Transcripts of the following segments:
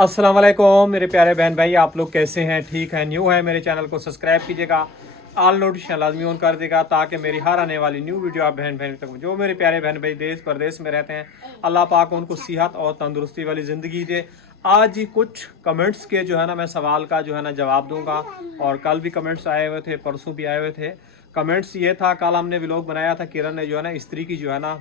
अस्सलाम वालेकुम मेरे प्यारे बहन भाई, आप लोग कैसे हैं? ठीक है? न्यू है मेरे चैनल को सब्सक्राइब कीजिएगा, ऑल नोटिफिकेशन लाजमी ऑन कर देगा ताकि मेरी हर आने वाली न्यू वीडियो आप बहन बहन तक। जो मेरे प्यारे बहन भाई देश प्रदेश में रहते हैं, अल्लाह पाक उनको सेहत और तंदुरुस्ती वाली ज़िंदगी दे। आज ही कुछ कमेंट्स के जो है ना मैं सवाल का जो है ना जवाब दूंगा, और कल भी कमेंट्स आए हुए थे, परसों भी आए हुए थे। कमेंट्स ये था, कल हमने व्लॉग बनाया था, किरण ने जो है ना स्त्री की जो है ना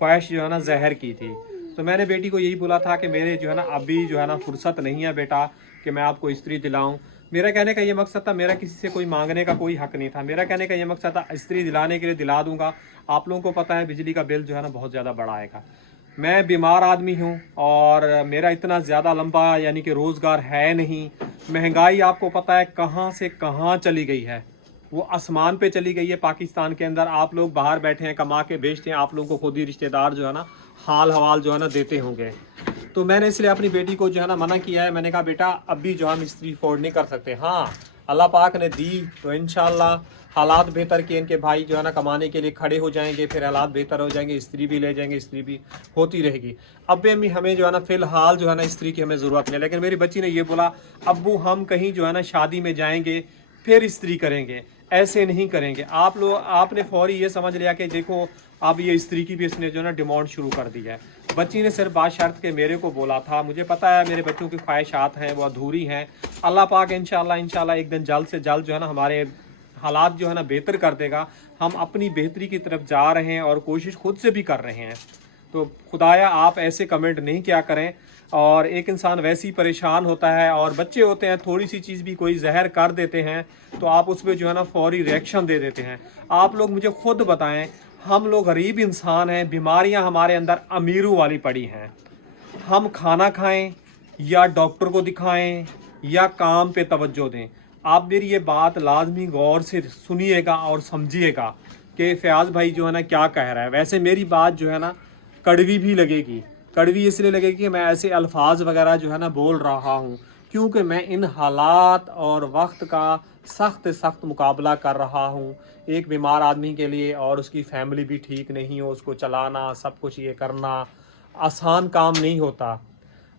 ख्वाहिश जो है ना जहर की थी। तो मैंने बेटी को यही बोला था कि मेरे जो है ना अभी जो है ना फुर्सत नहीं है बेटा कि मैं आपको स्त्री दिलाऊं। मेरा कहने का ये मकसद था, मेरा किसी से कोई मांगने का कोई हक नहीं था। मेरा कहने का ये मकसद था, स्त्री दिलाने के लिए दिला दूंगा। आप लोगों को पता है बिजली का बिल जो है ना बहुत ज़्यादा बड़ा आएगा। मैं बीमार आदमी हूँ और मेरा इतना ज़्यादा लंबा यानी कि रोज़गार है नहीं। महंगाई आपको पता है कहाँ से कहाँ चली गई है, वो आसमान पे चली गई है। पाकिस्तान के अंदर आप लोग बाहर बैठे हैं, कमा के बेचते हैं, आप लोगों को खुद ही रिश्तेदार जो है ना हाल हवाल जो है ना देते होंगे। तो मैंने इसलिए अपनी बेटी को जो है ना मना किया है। मैंने कहा बेटा अभी जो हम स्त्री अफोर्ड नहीं कर सकते। हाँ, अल्लाह पाक ने दी तो इंशाल्लाह हालात बेहतर किए, इनके भाई जो है ना कमाने के लिए खड़े हो जाएंगे, फिर हालात बेहतर हो जाएंगे, स्त्री भी ले जाएंगे, स्त्री भी होती रहेगी। अब भी हमें जो है ना फिलहाल जो है ना स्त्री की हमें ज़रूरत नहीं। लेकिन मेरी बच्ची ने ये बोला, अब्बू हम कहीं जो है ना शादी में जाएंगे फिर स्त्री करेंगे, ऐसे नहीं करेंगे। आप लोग आपने फौरी ये समझ लिया कि देखो अब ये स्त्री की भी इसने जो है ना डिमांड शुरू कर दी है। बच्ची ने सिर्फ बात शर्त के मेरे को बोला था, मुझे पता है मेरे बच्चों की ख्वाहिशात हैं वो अधूरी हैं। अल्लाह पाक इंशाल्लाह एक दिन जल्द से जल्द जो है ना हमारे हालात जो है ना बेहतर कर देगा। हम अपनी बेहतरी की तरफ जा रहे हैं और कोशिश खुद से भी कर रहे हैं। तो खुदाया आप ऐसे कमेंट नहीं किया करें। और एक इंसान वैसे ही परेशान होता है और बच्चे होते हैं, थोड़ी सी चीज़ भी कोई जहर कर देते हैं तो आप उस पर जो है ना फौरी रिएक्शन दे देते हैं। आप लोग मुझे खुद बताएं, हम लोग गरीब इंसान हैं, बीमारियां हमारे अंदर अमीरों वाली पड़ी हैं। हम खाना खाएं या डॉक्टर को दिखाएं या काम पे तवज्जो दें। आप मेरी ये बात लाजमी गौर से सुनिएगा और समझिएगा कि फयाज भाई जो है ना क्या कह रहा है। वैसे मेरी बात जो है ना कड़वी भी लगेगी। कड़वी इसलिए लगेगी कि मैं ऐसे अल्फाज वगैरह जो है ना बोल रहा हूँ क्योंकि मैं इन हालात और वक्त का सख्त सख्त मुकाबला कर रहा हूँ। एक बीमार आदमी के लिए, और उसकी फैमिली भी ठीक नहीं हो, उसको चलाना सब कुछ ये करना आसान काम नहीं होता।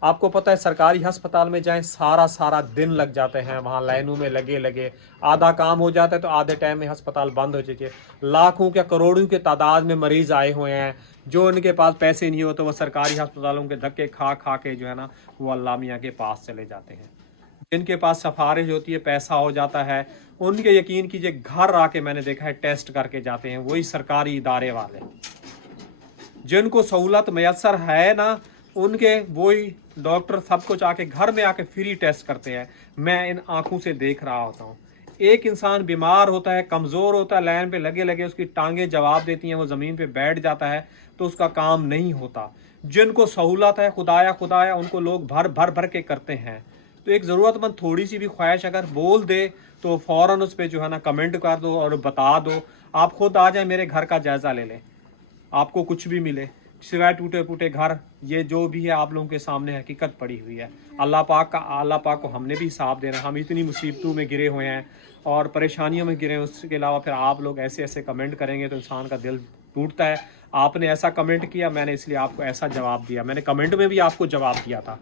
आपको पता है सरकारी अस्पताल में जाएं, सारा सारा दिन लग जाते हैं वहाँ लाइनों में लगे लगे। आधा काम हो जाता है तो आधे टाइम में अस्पताल बंद हो जाती है। लाखों क्या करोड़ों के तादाद में मरीज आए हुए हैं, जो उनके पास पैसे नहीं होते वो सरकारी अस्पतालों के धक्के खा खा के जो है ना वो अल्लाह मियाँ के पास चले जाते हैं। जिनके पास सिफारिश होती है, पैसा हो जाता है, उनके यकीन कीजिए घर आके मैंने देखा है टेस्ट करके जाते हैं वही सरकारी इदारे वाले। जिनको सहूलत मैसर है ना, उनके वही डॉक्टर सब कुछ आके घर में आके फ्री टेस्ट करते हैं। मैं इन आंखों से देख रहा होता हूँ। एक इंसान बीमार होता है, कमज़ोर होता है, लाइन पे लगे लगे उसकी टांगे जवाब देती हैं, वो ज़मीन पे बैठ जाता है तो उसका काम नहीं होता। जिनको सहूलत है खुदाया खुदाया उनको लोग भर भर भर के करते हैं। तो एक ज़रूरतमंद थोड़ी सी भी ख्वाहिश अगर बोल दे तो फ़ौरन उस पर जो है ना कमेंट कर दो और बता दो। आप खुद आ जाए, मेरे घर का जायज़ा ले लें, आपको कुछ भी मिले सिवाय टूटे फूटे घर, ये जो भी है आप लोगों के सामने हकीकत पड़ी हुई है। अल्लाह पाक को हमने भी हिसाब देना। हम इतनी मुसीबतों में गिरे हुए हैं और परेशानियों में गिरे हैं, उसके अलावा फिर आप लोग ऐसे ऐसे कमेंट करेंगे तो इंसान का दिल टूटता है। आपने ऐसा कमेंट किया, मैंने इसलिए आपको ऐसा जवाब दिया। मैंने कमेंट में भी आपको जवाब दिया था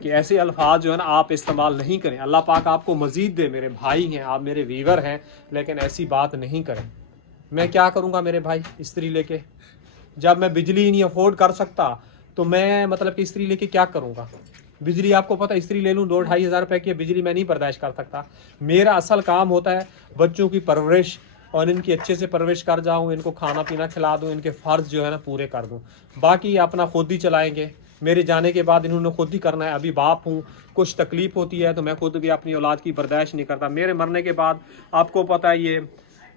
कि ऐसे अल्फाज जो है ना आप इस्तेमाल नहीं करें। अल्लाह पाक आपको मज़ीद दे, मेरे भाई हैं आप, मेरे वीवर हैं, लेकिन ऐसी बात नहीं करें। मैं क्या करूँगा मेरे भाई स्त्री लेके? जब मैं बिजली ही नहीं अफोर्ड कर सकता तो मैं मतलब कि स्त्री लेके क्या करूँगा? बिजली आपको पता, स्त्री ले लूँ 2-2.5 हज़ार रुपये की बिजली मैं नहीं बर्दाश्त कर सकता। मेरा असल काम होता है बच्चों की परवरिश, और इनकी अच्छे से परवरिश कर जाऊँ, इनको खाना पीना खिला दूँ, इनके फ़र्ज़ जो है ना पूरे कर दूँ। बाकी अपना खुद ही चलाएँगे। मेरे जाने के बाद इन्होंने खुद ही करना है। अभी बाप हूँ, कुछ तकलीफ़ होती है तो मैं खुद भी अपनी औलाद की बर्दाश्त नहीं करता। मेरे मरने के बाद आपको पता है ये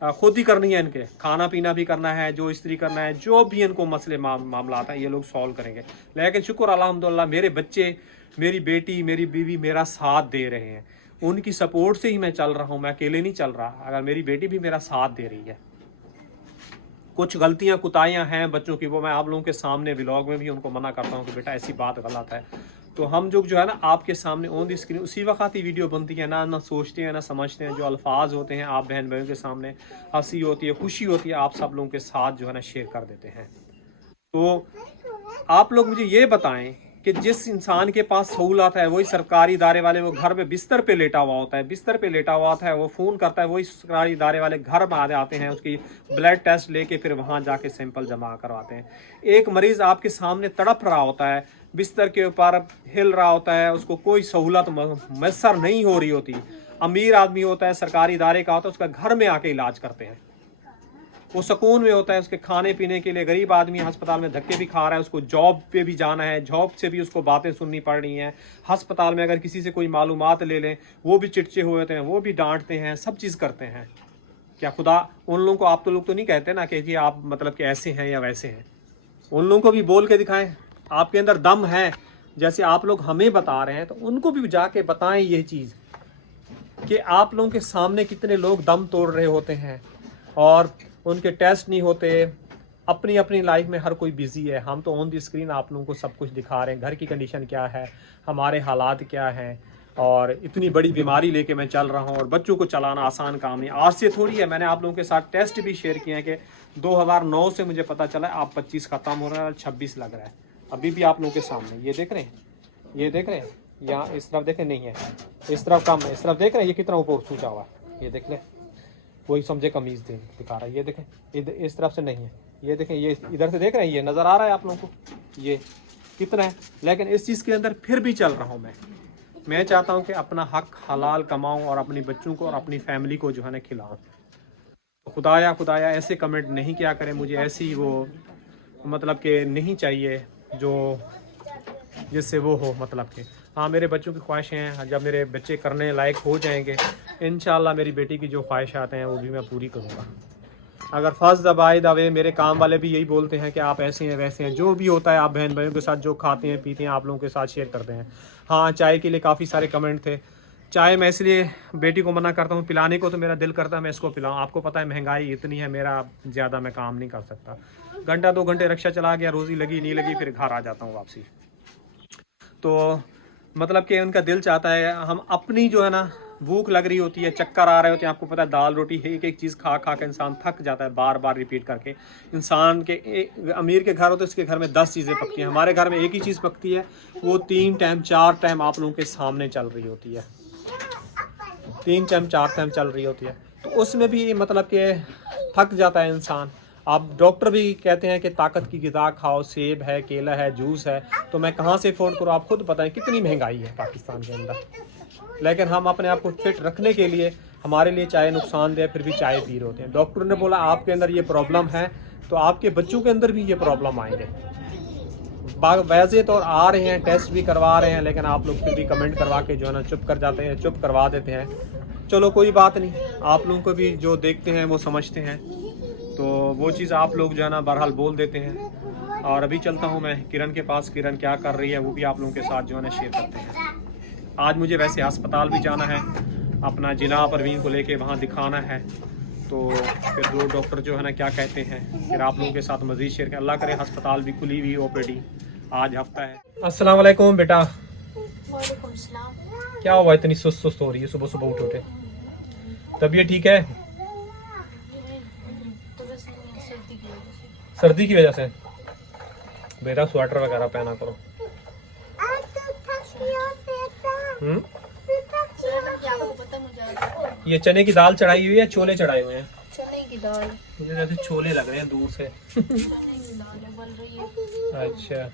खुद ही करनी है, इनके खाना पीना भी करना है, जो स्त्री करना है, जो भी इनको मसले मामला आता है ये लोग सॉल्व करेंगे। लेकिन शुक्र अल्हम्दुलिल्लाह मेरे बच्चे, मेरी बेटी, मेरी बीवी मेरा साथ दे रहे हैं। उनकी सपोर्ट से ही मैं चल रहा हूँ, मैं अकेले नहीं चल रहा। अगर मेरी बेटी भी मेरा साथ दे रही है, कुछ गलतियां कुताहियां हैं बच्चों की, वो मैं आप लोगों के सामने व्लॉग में भी उनको मना करता हूँ कि बेटा ऐसी बात गलत है। तो हम जो है ना आपके सामने ऑन दी स्क्रीन उसी वक्त ही वीडियो बनती है ना सोचते हैं ना समझते हैं। जो अल्फाज होते हैं आप बहन भाइयों के सामने, हंसी होती है, खुशी होती है, आप सब लोगों के साथ जो है ना शेयर कर देते हैं। तो आप लोग मुझे ये बताएं कि जिस इंसान के पास सहूलत है वही सरकारी इदारे वाले, वो घर में बिस्तर पे लेटा हुआ होता है, बिस्तर पे लेटा हुआ होता है, वो फ़ोन करता है, वही सरकारी इदारे वाले घर में आते हैं, उसकी ब्लड टेस्ट लेके फिर वहाँ जाके सैंपल जमा करवाते हैं। एक मरीज़ आपके सामने तड़प रहा होता है, बिस्तर के ऊपर हिल रहा होता है, उसको कोई सहूलत मैसर नहीं हो रही होती, अमीर आदमी होता है, सरकारी इदारे का होता है, उसका घर में आके इलाज करते हैं, वो सुकून में होता है। उसके खाने पीने के लिए गरीब आदमी अस्पताल में धक्के भी खा रहा है, उसको जॉब पे भी जाना है, जॉब से भी उसको बातें सुननी पड़ रही हैं, अस्पताल में अगर किसी से कोई मालूमात ले लें वो भी चिड़चिड़े हुए होते हैं, वो भी डांटते हैं, सब चीज़ करते हैं। क्या खुदा उन लोगों को, आप तो लोग तो नहीं कहते ना कि आप मतलब कि ऐसे हैं या वैसे हैं, उन लोगों को भी बोल के दिखाएं आपके अंदर दम है, जैसे आप लोग हमें बता रहे हैं, तो उनको भी जाके बताएं ये चीज़ कि आप लोगों के सामने कितने लोग दम तोड़ रहे होते हैं और उनके टेस्ट नहीं होते। अपनी अपनी लाइफ में हर कोई बिजी है, हम तो ऑन द स्क्रीन आप लोगों को सब कुछ दिखा रहे हैं, घर की कंडीशन क्या है, हमारे हालात क्या हैं, और इतनी बड़ी बीमारी लेके मैं चल रहा हूँ और बच्चों को चलाना आसान काम नहीं, आज से थोड़ी है। मैंने आप लोगों के साथ टेस्ट भी शेयर किए हैं कि 2009 से मुझे पता चला आप 25 ख़त्म हो रहा है, 26 लग रहा है, अभी भी आप लोगों के सामने ये देख रहे हैं, ये देख रहे हैं, यहाँ इस तरफ देखें नहीं है, इस तरफ कम है, इस तरफ देख रहे हैं ये कितना ऊपर छूचा हुआ है, ये देख लें, कोई समझे कमीज़ दिखा रहा है, ये देखें इस तरफ से नहीं है, ये देखें, ये इधर से देख रहे हैं, ये नज़र आ रहा है आप लोगों को ये कितना है। लेकिन इस चीज़ के अंदर फिर भी चल रहा हूँ मैं चाहता हूँ कि अपना हक हलाल कमाऊँ और अपने बच्चों को और अपनी फैमिली को जो है ना खिलाऊँ। तो खुदाया ऐसे कमेंट नहीं किया करें, मुझे ऐसी वो मतलब कि नहीं चाहिए जो जिससे वो हो, मतलब कि हाँ मेरे बच्चों की ख्वाहिशें हैं, जब मेरे बच्चे करने लायक हो जाएंगे इंशाल्लाह मेरी बेटी की जो ख्वाहिशात हैं वो भी मैं पूरी करूँगा। अगर फर्स्ट दबाए दवे मेरे काम वाले भी यही बोलते हैं कि आप ऐसे हैं वैसे हैं, जो भी होता है आप बहन भाइयों के साथ जो खाते हैं पीते हैं आप लोगों के साथ शेयर करते हैं। हाँ चाय के लिए काफ़ी सारे कमेंट थे, चाय मैं इसलिए बेटी को मना करता हूँ पिलाने को, तो मेरा दिल करता है मैं इसको पिलाऊँ, आपको पता है महंगाई इतनी है, मेरा ज़्यादा मैं काम नहीं कर सकता, घंटा 2 घंटे रिक्शा चला गया, रोज़ी लगी नहीं लगी फिर घर आ जाता हूँ वापसी। तो मतलब कि उनका दिल चाहता है, हम अपनी जो है ना भूख लग रही होती है, चक्कर आ रहे होते हैं, आपको पता है दाल रोटी है, एक एक चीज़ खा खा के इंसान थक जाता है, बार बार रिपीट करके। इंसान के अमीर के घर होते हैं उसके घर में 10 चीज़ें पकती हैं, हमारे घर में एक ही चीज़ पकती है, वो 3 टाइम 4 टाइम आप लोगों के सामने चल रही होती है, 3 टाइम 4 टाइम चल रही होती है। तो उसमें भी मतलब कि थक जाता है इंसान। आप डॉक्टर भी कहते हैं कि ताकत की ग़िज़ा खाओ, सेब है, केला है, जूस है, तो मैं कहाँ से अफोर्ड करूँ, आप खुद बताएं कितनी महंगाई है पाकिस्तान के अंदर। लेकिन हम अपने आप को फिट रखने के लिए हमारे लिए चाय नुकसानदेह फिर भी चाय पी रहे होते हैं। डॉक्टर ने बोला आपके अंदर ये प्रॉब्लम है तो आपके बच्चों के अंदर भी ये प्रॉब्लम आएंगे। वैसे तो आ रहे हैं, टेस्ट भी करवा रहे हैं, लेकिन आप लोग फिर भी कमेंट करवा के जो है ना चुप कर जाते हैं, चुप करवा देते हैं। चलो कोई बात नहीं, आप लोगों को भी जो देखते हैं वो समझते हैं, तो वो चीज़ आप लोग जो है ना बहरहाल बोल देते हैं। और अभी चलता हूँ मैं किरण के पास, किरण क्या कर रही है वो भी आप लोगों के साथ जो है ना शेयर करते हैं। आज मुझे वैसे अस्पताल भी जाना है, अपना जिना परवीन को लेके वहाँ दिखाना है, तो फिर 2 डॉक्टर जो है ना क्या कहते हैं फिर आप लोगों के साथ मज़ीद शेयर करें। अल्लाह करे अस्पताल भी खुली हुई ओपीडी, आज हफ्ता है। अस्सलाम वालेकुम बेटा। वालेकुम सलाम। क्या हुआ इतनी सुस्त हो रही है सुबह सुबह उठ उठे, तबीयत ठीक है? सर्दी की वजह से बेटा स्वेटर वगैरह पहना करो। ये चने की दाल चढ़ाई हुई है, छोले चढ़ाए हुए हैं? चने की दाल। मुझे जैसे छोले लग रहे हैं दूर से। चने की दाल बन रही है। अच्छा,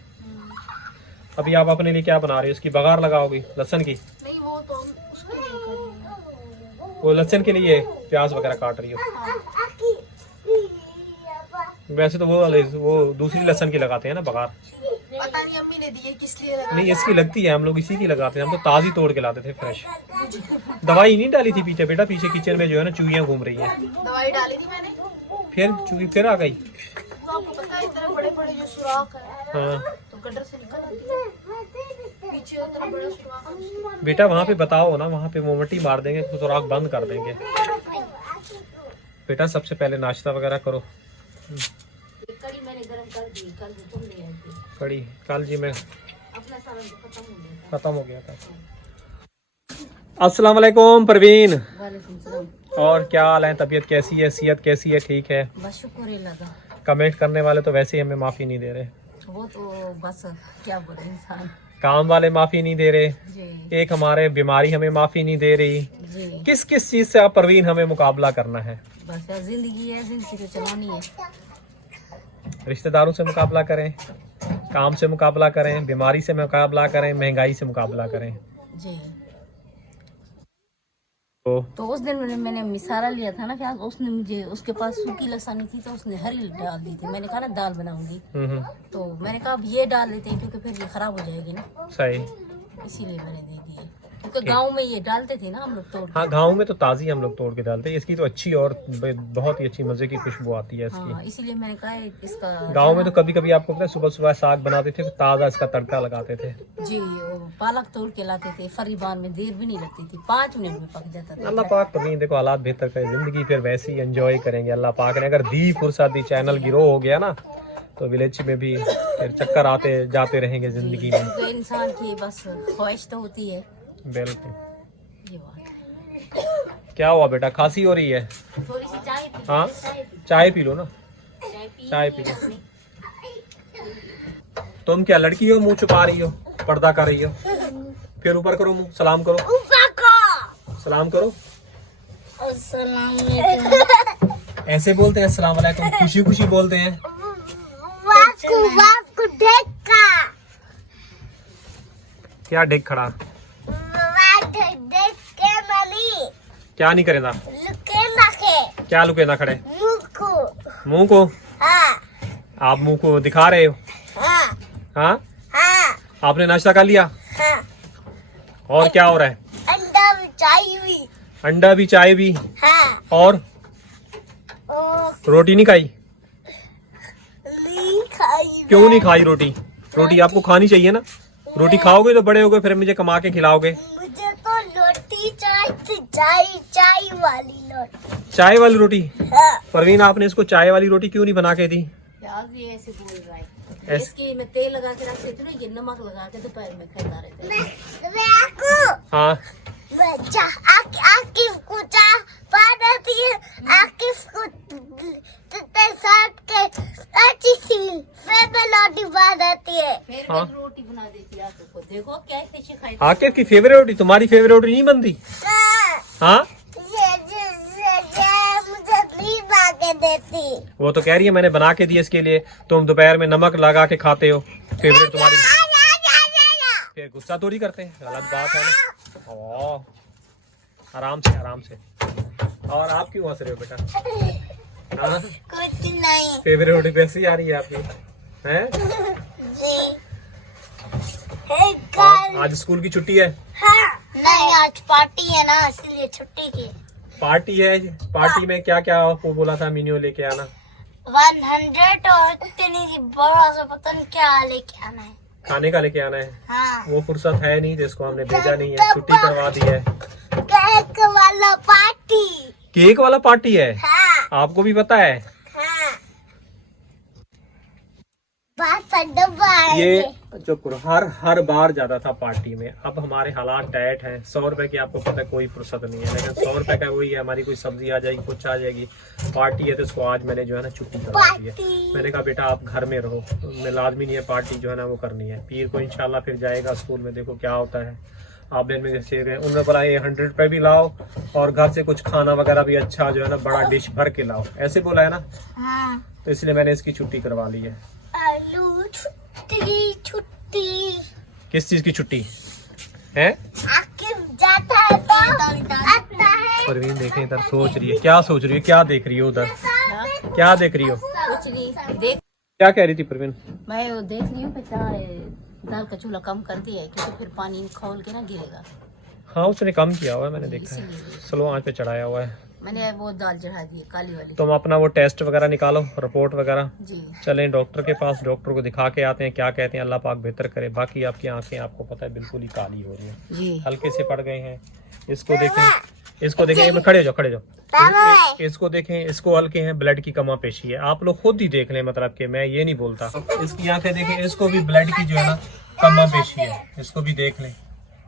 अभी आप अपने लिए क्या बना रही हो? उसकी बघार लगाओगी लहसुन की? नहीं, वो तो हम उसके लिए कर रहे हैं। वो लहसुन के लिए प्याज वगैरह काट रही हो? हाँ। वैसे तो वो दूसरी लहसुन की लगाते हैं ना बघार। पता नहीं अम्मी ने दी है किस लिए लगा। नहीं इसकी लगती है, हम लोग इसी की लगाते हैं, हम तो ताज़ी तोड़ के लाते थे फ्रेश। दवाई नहीं डाली थी पीछे बेटा? पीछे किचन में जो है ना चूहियां घूम रही हैं। दवाई डाली थी मैंने, फिर चूही फिर आ गई? तो आपको पता है इतने बड़े बड़े जो सुराख है, हाँ तो गटर से निकल आती है पीछे, उतना बड़ा सुराख है उसके। बेटा वहाँ पे बताओ ना, वहाँ पे मोमबत्ती मार देंगे तो सुराख बंद कर देंगे। बेटा सबसे पहले नाश्ता वगैरह करो। कड़ी मैंने गरम कर दी, कल तुम ले आई थी कड़ी? कल जी मैं अपना सारा खत्म हो गया था। अस्सलाम वालेकुम परवीन। वालेकुम सलाम। और क्या हाल है, तबीयत कैसी है, सेहत कैसी है? ठीक है? बस शुक्र है लगा। कमेंट करने वाले तो वैसे ही हमें माफ़ी नहीं दे रहे, वो तो बस क्या बोले इंसान। काम वाले माफी नहीं दे रहे, जी एक हमारे बीमारी हमें माफी नहीं दे रही। जी। किस किस चीज से आप परवीन हमें मुकाबला करना है? बस यार जिंदगी है, जिंदगी तो चलानी है। रिश्तेदारों से मुकाबला करें, काम से मुकाबला करें, बीमारी से मुकाबला करें, महंगाई से मुकाबला करें। जी। तो उस दिन मैंने मिसाला लिया था ना, फिर उसने मुझे, उसके पास सूखी लसानी थी तो उसने हरी डाल दी थी। मैंने कहा ना दाल बनाऊंगी, तो मैंने कहा अब ये डाल देते हैं क्योंकि फिर ये खराब हो जाएगी ना, सही। इसीलिए मैंने दे दी है। क्योंकि गांव में ये डालते थे ना हम लोग तोड़ के। हाँ, गांव में तो ताजी हम लोग तोड़ के डालते हैं। इसकी तो अच्छी और बहुत ही अच्छी मजे की खुशबू आती है इसकी। हाँ, इसीलिए मैंने कहा इसका। गांव में तो कभी कभी आपको पता है सुबह सुबह साग बनाते थे, ताजा इसका तड़का लगाते थे। जी, वो पालक तोड़ के लाते थे फरीबान में, देर भी नहीं लगती थी, 5 मिनट में पक जाता था। अल्लाह पाक परवीन देखो हालात बेहतर करे, जिंदगी फिर वैसे ही एंजॉय करेंगे अल्लाह पाक ने। अगर दी फुर्सत दी, चैनल गिरो हो गया ना, तो विलेज में भी फिर चक्कर आते जाते रहेंगे जिंदगी में। तो इंसान की बस ख्वाहिश तो होती है। बिल्कुल। ये बात। क्या हुआ बेटा, खांसी हो रही है? थोड़ी सी चाय पी। हाँ, चाय पी लो ना, चाय पी लो। तुम क्या लड़की हो, मुंह छुपा रही हो, पर्दा कर रही हो? फिर ऊपर करो मुंह, सलाम करो, सलाम करो। ऐसे बोलते हैं अस्सलाम वालेकुम, खुशी खुशी बोलते हैं। क्या डेक खड़ा, क्या नहीं करेगा, क्या लुके ना खड़े, मुंह को। आप मुंह को दिखा रहे हो? हाँ, आपने नाश्ता कर लिया? और क्या हो रहा है? अंडा भी, चाय भी, और रोटी नहीं खाई? क्यों नहीं खाई रोटी? रोटी आपको खानी चाहिए ना, रोटी खाओगे तो बड़े होगे, फिर मुझे कमा के खिलाओगे। मुझे तो रोटी चाहिए, चाय चाय वाली रोटी? हाँ। परवीन आपने इसको चाय वाली रोटी क्यों नहीं बना के दी? यार ये ऐसे बोल रहा है। इसकी मैं तेल लगा के रखती थी ना, ये नमक लगा के दोपहर में खाता रहता है। हाँ, आकिफ को चाय पा देती है, आकिफ को साथ के अच्छी सी फिर मैं रोटी पा देती है। फिर हाँ। मैं रोटी बना देती है आकिफ को, देखो क्या कैसे खाई। आकिफ की फेवरेट रोटी, तुम्हारी फेवरेट रोटी नहीं बनती? हाँ, मुझे नहीं पा के देती। वो तो कह रही है मैंने बना के दी इसके लिए, तुम दोपहर में नमक लगा के खाते हो, फेवरेट तुम्हारी। फिर गुस्सा थोड़ी करते हैं, गलत बात है ना। ओ, आराम से आराम से। और आप क्यों हंस रहे हो बेटा? हाँ, कुछ नहीं फेवरेट रोटी कैसी आ रही है आपकी? हैं? जी। आज स्कूल की छुट्टी है? हाँ। नहीं, आज पार्टी है ना, इसलिए छुट्टी की। पार्टी है, पार्टी में क्या क्या आपको बोला था मेन्यू लेके आना? 100 और इतनी बड़ा सा पता नहीं क्या लेके आना है। खाने का लेके आना है? हाँ। वो फुर्सत है नहीं, जिसको हमने भेजा नहीं है, छुट्टी करवा दी है। केक वाला पार्टी। केक वाला पार्टी है? हाँ। आपको भी पता है? हाँ। बात डब्बा है ये चुप करो, हर बार जाता था पार्टी में। अब हमारे हालात टाइट हैं, 100 रुपए की आपको पता है कोई फुर्सत नहीं है, लेकिन 100 रुपए का वही है, हमारी कोई सब्जी आ जाएगी, कुछ आ जाएगी। पार्टी है तो इसको आज मैंने जो है ना छुट्टी करवा दी है। मैंने कहा बेटा आप घर में रहो, मैं लाजमी नहीं है पार्टी जो है ना वो करनी है। पीर को इंशाल्लाह फिर जाएगा स्कूल में, देखो क्या होता है। आप दिन में जैसे गए उन्होंने बोला ये 100 रुपए भी लाओ और घर से कुछ खाना वगैरह भी अच्छा जो है ना बड़ा डिश भर के लाओ, ऐसे बोला है ना। हाँ। तो इसलिए मैंने इसकी छुट्टी करवा ली है। आलू छुट्टी। किस चीज की छुट्टी है? आकिफ जाता है तो आता है। परवीन देखें इधर, सोच रही है, क्या सोच रही है, क्या देख रही हो उधर, क्या देख रही हो? कुछ नहीं, देख क्या कह रही थी परवीन? मैं वो देख रही हूँ दाल का चूल्हा कम कर दिया है, क्योंकि फिर पानी खोल के ना गिरेगा। हाँ, उसने कम किया हुआ है, मैंने देखा है, स्लो आंच पे चढ़ाया हुआ है। मैंने वो दाल चढ़ा दी है काली वाली। तुम अपना वो टेस्ट वगैरह निकालो, रिपोर्ट वगैरह। जी। चलें डॉक्टर के पास, डॉक्टर को दिखा के आते हैं, क्या कहते हैं, अल्लाह पाक बेहतर करे। बाकी आपकी आंखें आपको पता है बिल्कुल ही काली हो रही हैं, जी। हल्के से पड़ गए हैं। इसको देखें, इसको देखें, खड़े जाओ खड़े जाओ। इसको देखें, इसको हल्के हैं, ब्लड की कमा पेशी है। आप लोग खुद ही देख लें, मतलब कि मैं ये नहीं बोलता। इसकी आंखें देखें, इसको भी ब्लड की जो है ना कमा पेशी है, इसको भी देख लें,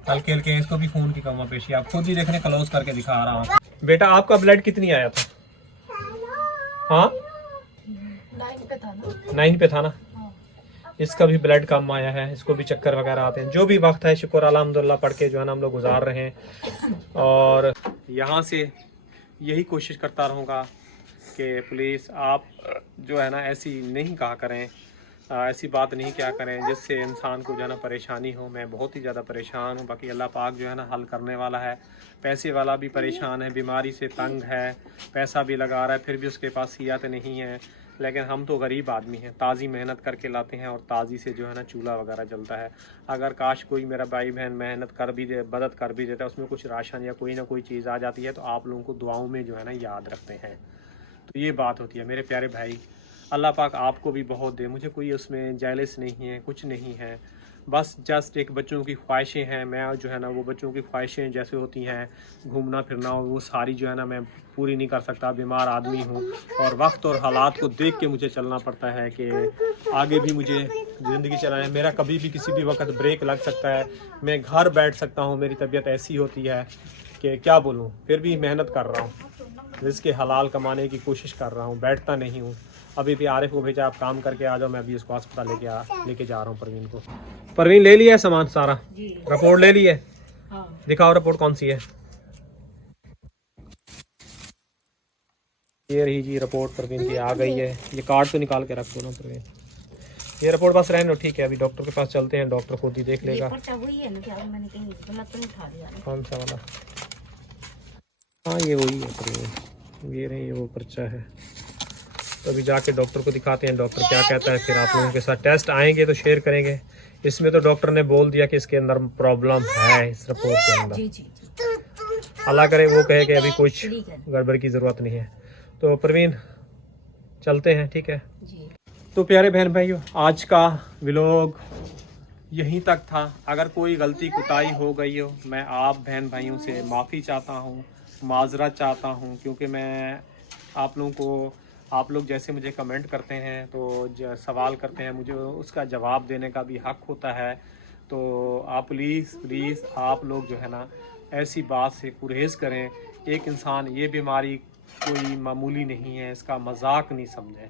हल्के हल्के इसको भी खून की कमा पेशी। आप खुद ही देख लें, क्लोज करके दिखा रहा हूँ। बेटा आपका ब्लड कितनी आया था? हाँ, 9 पे था ना। 9 पे था ना। इसका भी ब्लड कम आया है, इसको भी चक्कर वगैरह आते हैं। जो भी वक्त है शुक्र अल्हम्दुलिल्लाह पढ़ के जो है ना हम लोग गुजार रहे हैं। और यहाँ से यही कोशिश करता रहूँगा कि पुलिस आप जो है ना ऐसी नहीं कहा करें, ऐसी बात नहीं क्या करें जिससे इंसान को जो है ना परेशानी हो। मैं बहुत ही ज़्यादा परेशान हूँ। बाकी अल्लाह पाक जो है ना हल करने वाला है। पैसे वाला भी परेशान है, बीमारी से तंग है, पैसा भी लगा रहा है, फिर भी उसके पास सियात नहीं है। लेकिन हम तो गरीब आदमी हैं, ताज़ी मेहनत करके लाते हैं और ताज़ी से जो है ना चूल्हा वगैरह जलता है। अगर काश कोई मेरा भाई बहन मेहनत कर भी दे, मदद कर भी देता है, उसमें कुछ राशन या कोई ना कोई चीज़ आ जाती है तो आप लोगों को दुआओं में जो है ना याद रखते हैं। तो ये बात होती है मेरे प्यारे भाई। अल्लाह पाक आपको भी बहुत दे, मुझे कोई उसमें जेलस नहीं है, कुछ नहीं है। बस जस्ट एक बच्चों की ख्वाहिशें हैं। मैं जो है ना वो बच्चों की ख्वाहिशें जैसे होती हैं घूमना फिरना, वो सारी जो है ना मैं पूरी नहीं कर सकता। बीमार आदमी हूँ और वक्त और हालात को देख के मुझे चलना पड़ता है कि आगे भी मुझे ज़िंदगी चलाना है। मेरा कभी भी किसी भी वक्त ब्रेक लग सकता है, मैं घर बैठ सकता हूँ। मेरी तबीयत ऐसी होती है कि क्या बोलूँ, फिर भी मेहनत कर रहा हूँ, रिज़्क़ हलाल कमाने की कोशिश कर रहा हूँ, बैठता नहीं हूँ। अभी भी आरिफ को भेजा, आप काम करके आ जाओ, मैं अभी उसको अस्पताल लेके जा रहा हूँ परवीन को। परवीन ले लिया है सामान सारा, रिपोर्ट ले ली है? हाँ। दिखाओ रिपोर्ट कौन सी है। ये रही जी रिपोर्ट परवीन की आ गई है। ये कार्ड तो निकाल के रख दो ना परवीन। ये रिपोर्ट बस रहने दो, ठीक है। अभी डॉक्टर के पास चलते हैं, डॉक्टर खुद ही देख लेगा। वही है ना, क्या मैंने कहीं गलत तो नहीं खा लिया? कौन सा वाला? हाँ ये वही है परवीन, ये रही, वो पर्चा है। तो अभी जाके डॉक्टर को दिखाते हैं, डॉक्टर क्या कहता है, फिर आप लोगों के साथ टेस्ट आएंगे तो शेयर करेंगे। इसमें तो डॉक्टर ने बोल दिया कि इसके अंदर प्रॉब्लम है, इस रिपोर्ट के अंदर। जी जी। अल्लाह करे वो कहे कि अभी कुछ गड़बड़ की ज़रूरत नहीं है। तो परवीन चलते हैं, ठीक है जी। तो प्यारे बहन भाइयों, आज का व्लॉग यहीं तक था। अगर कोई गलती कोताही हो गई हो, मैं आप बहन भाइयों से माफ़ी चाहता हूँ, माजरत चाहता हूँ। क्योंकि मैं आप लोगों को, आप लोग जैसे मुझे कमेंट करते हैं तो सवाल करते हैं, मुझे उसका जवाब देने का भी हक़ होता है। तो आप प्लीज़ आप लोग जो है ना ऐसी बात से गुरेज़ करें। एक इंसान, ये बीमारी कोई मामूली नहीं है, इसका मजाक नहीं समझें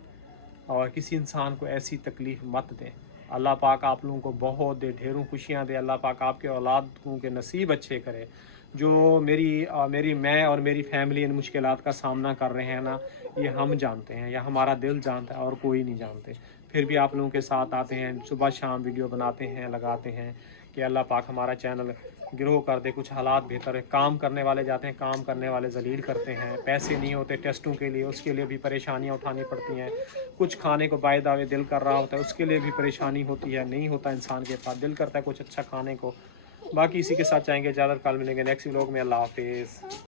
और किसी इंसान को ऐसी तकलीफ़ मत दें। अल्लाह पाक आप लोगों को बहुत दे, ढेरों खुशियाँ दे। अल्लाह पाक आपके औलादों के नसीब अच्छे करे। जो मैं और मेरी फैमिली इन मुश्किलात का सामना कर रहे हैं ना, ये हम जानते हैं या हमारा दिल जानता है और कोई नहीं जानते। फिर भी आप लोगों के साथ आते हैं, सुबह शाम वीडियो बनाते हैं, लगाते हैं कि अल्लाह पाक हमारा चैनल ग्रो कर दे, कुछ हालात बेहतर है। काम करने वाले जाते हैं, काम करने वाले जलील करते हैं। पैसे नहीं होते टेस्टों के लिए, उसके लिए भी परेशानियां उठानी पड़ती हैं। कुछ खाने को बाय दावे दिल कर रहा होता है, उसके लिए भी परेशानी होती है। नहीं होता इंसान के पास, दिल करता है कुछ अच्छा खाने को। बाकी इसी के साथ चाहेंगे ज़्यादा, कल मिलेंगे नेक्स्ट व्लॉग में। अल्लाह हाफिज़।